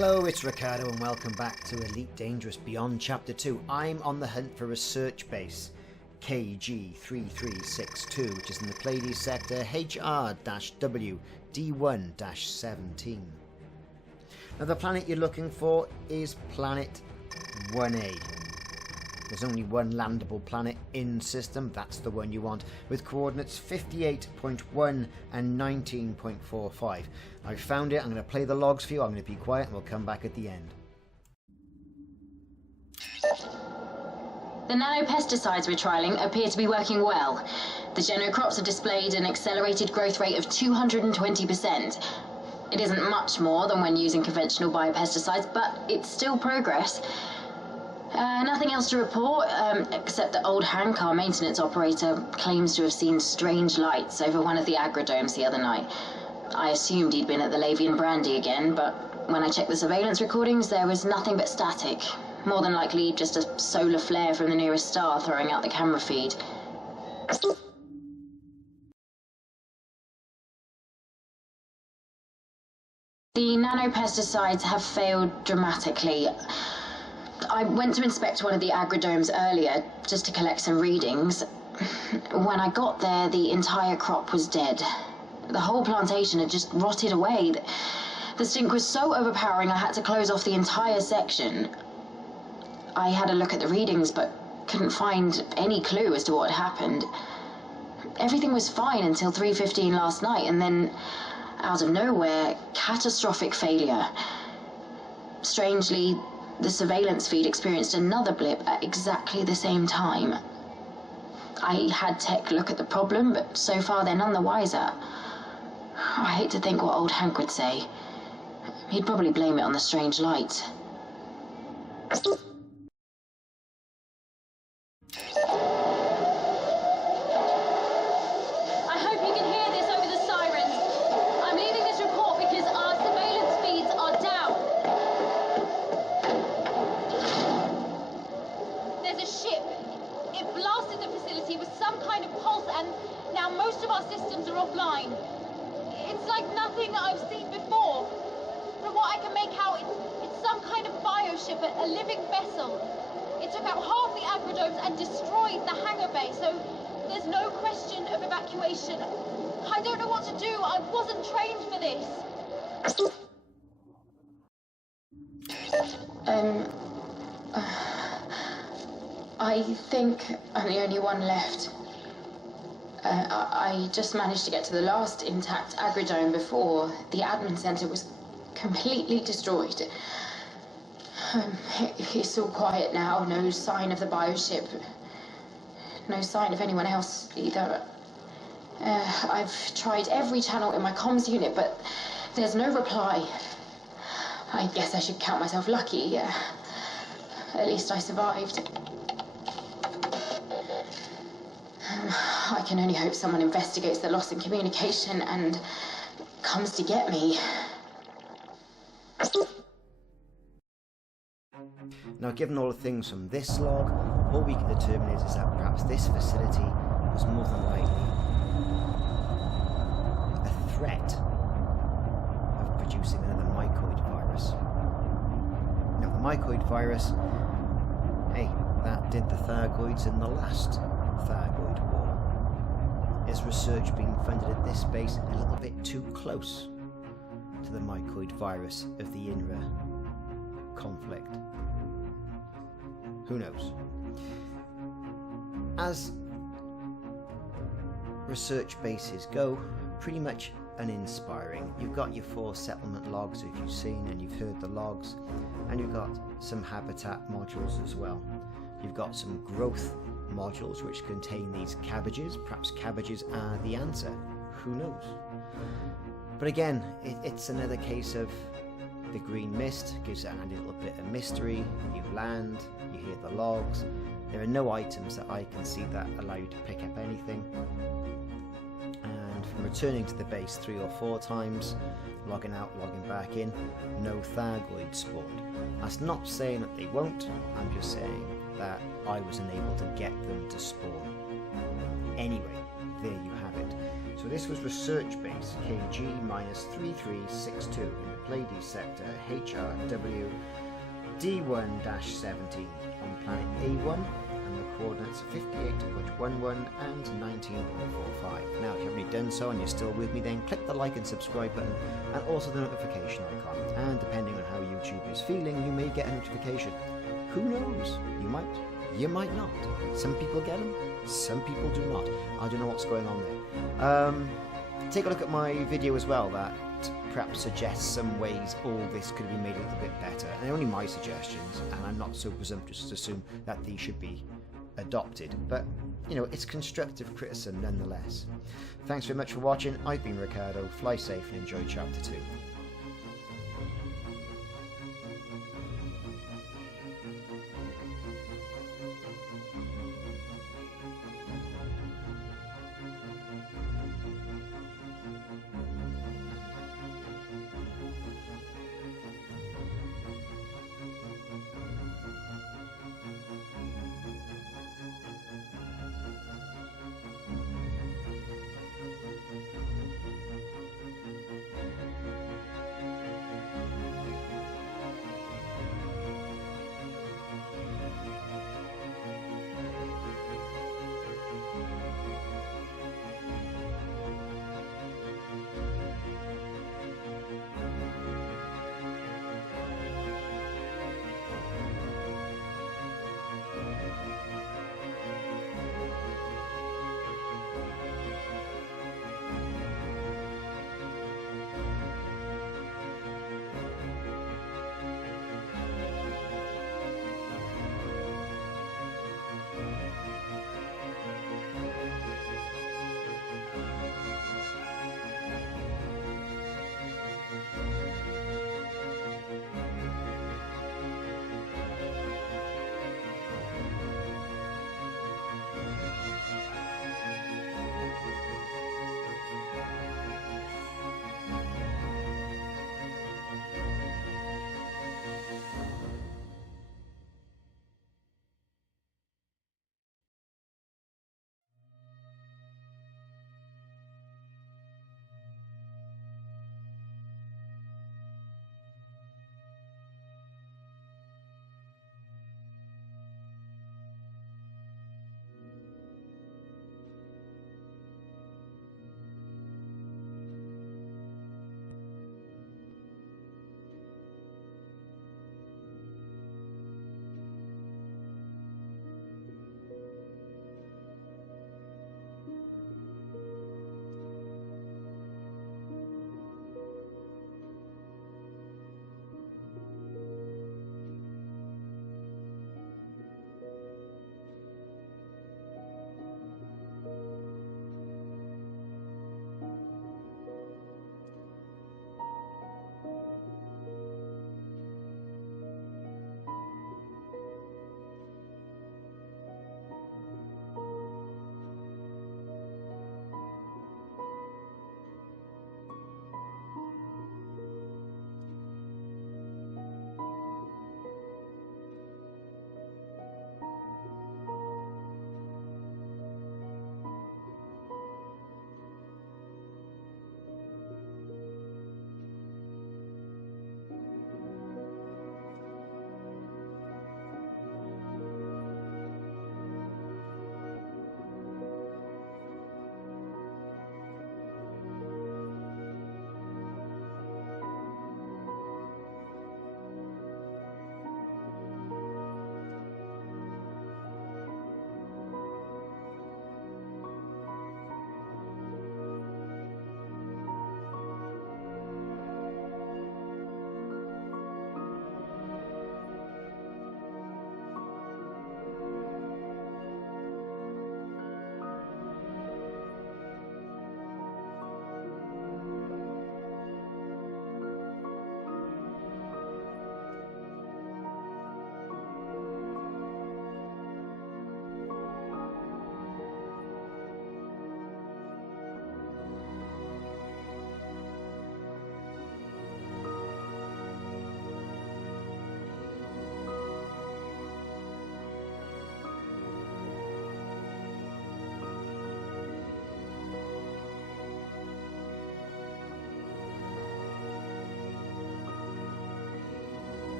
Hello, it's Ricardo and welcome back to Elite Dangerous Beyond Chapter 2. I'm on the hunt for research base KG3362, which is in the Pleiades Sector HR-W D1-17. Now the planet you're looking for is Planet 1A. There's only one landable planet in system, that's the one you want, with coordinates 58.1 and 19.45. I've found it, I'm going to play the logs for you, I'm going to be quiet and we'll come back at the end. The nano pesticides we're trialling appear to be working well. The geno-crops have displayed an accelerated growth rate of 220%. It isn't much more than when using conventional biopesticides, but it's still progress. Nothing else to report, except that old Hank, our maintenance operator, claims to have seen strange lights over one of the agridomes the other night. I assumed he'd been at the Lavian brandy again, but when I checked the surveillance recordings, there was nothing but static. More than likely just a solar flare from the nearest star throwing out the camera feed. The nanopesticides have failed dramatically. I went to inspect one of the agridomes earlier just to collect some readings. When I got there, the entire crop was dead. The whole plantation had just rotted away. The stink was so overpowering I had to close off the entire section. I had a look at the readings but couldn't find any clue as to what had happened. Everything was fine until 3:15 last night, and then, out of nowhere, catastrophic failure. Strangely, the surveillance feed experienced another blip at exactly the same time. I had tech look at the problem, but so far they're none the wiser. I hate to think what old Hank would say. He'd probably blame it on the strange light. I hope you can hear this over the sirens. I'm leaving this report because our surveillance feeds are down. There's a ship. It blasted the facility with some kind of pulse, and now most of our systems are offline. It's like nothing I've seen before. From what I can make out, it's some kind of bioship, a living vessel. It took out half the agridomes and destroyed the hangar bay, so there's no question of evacuation. I don't know what to do. I wasn't trained for this. I think I'm the only one left. I just managed to get to the last intact agridome before the admin center was completely destroyed. It's all quiet now, no sign of the bioship. No sign of anyone else either. I've tried every channel in my comms unit, but there's no reply. I guess I should count myself lucky. At least I survived. I can only hope someone investigates the loss in communication and comes to get me. Now, given all the things from this log, all we can determine is that perhaps this facility was more than likely a threat of producing another mycoid virus. Now, the mycoid virus, hey, that did the Thargoids in the last Thargoid war. Is research being funded at this base a little bit too close to the mycoid virus of the INRA conflict? Who knows? As research bases go, pretty much uninspiring. You've got your 4 settlement logs, if you've seen and you've heard the logs, and you've got some habitat modules as well. You've got some growth modules which contain these cabbages. Perhaps cabbages are the answer. Who knows? But again, it's another case of the green mist gives it a little bit of mystery. You land, you hear the logs. There are no items that I can see that allow you to pick up anything. And from returning to the base 3 or 4 times, logging out, logging back in, no Thargoids spawned. That's not saying that they won't, I'm just saying that I was unable to get them to spawn. Anyway, there you have it. So this was research base KG-3362 in the Pleiades Sector HR-W D1-17 on planet A1, and the coordinates are 58.11 and 19.45. Now, if you haven't already done so and you're still with me, then click the like and subscribe button and also the notification icon. And depending on how YouTube is feeling, you may get a notification. Who knows? You might. You might not. Some people get them, some people do not. I don't know what's going on there. Take a look at my video as well that perhaps suggests some ways all this could be made a little bit better. And they're only my suggestions, and I'm not so presumptuous to assume that these should be adopted. But, you know, it's constructive criticism nonetheless. Thanks very much for watching. I've been Ricardo. Fly safe and enjoy Chapter 2.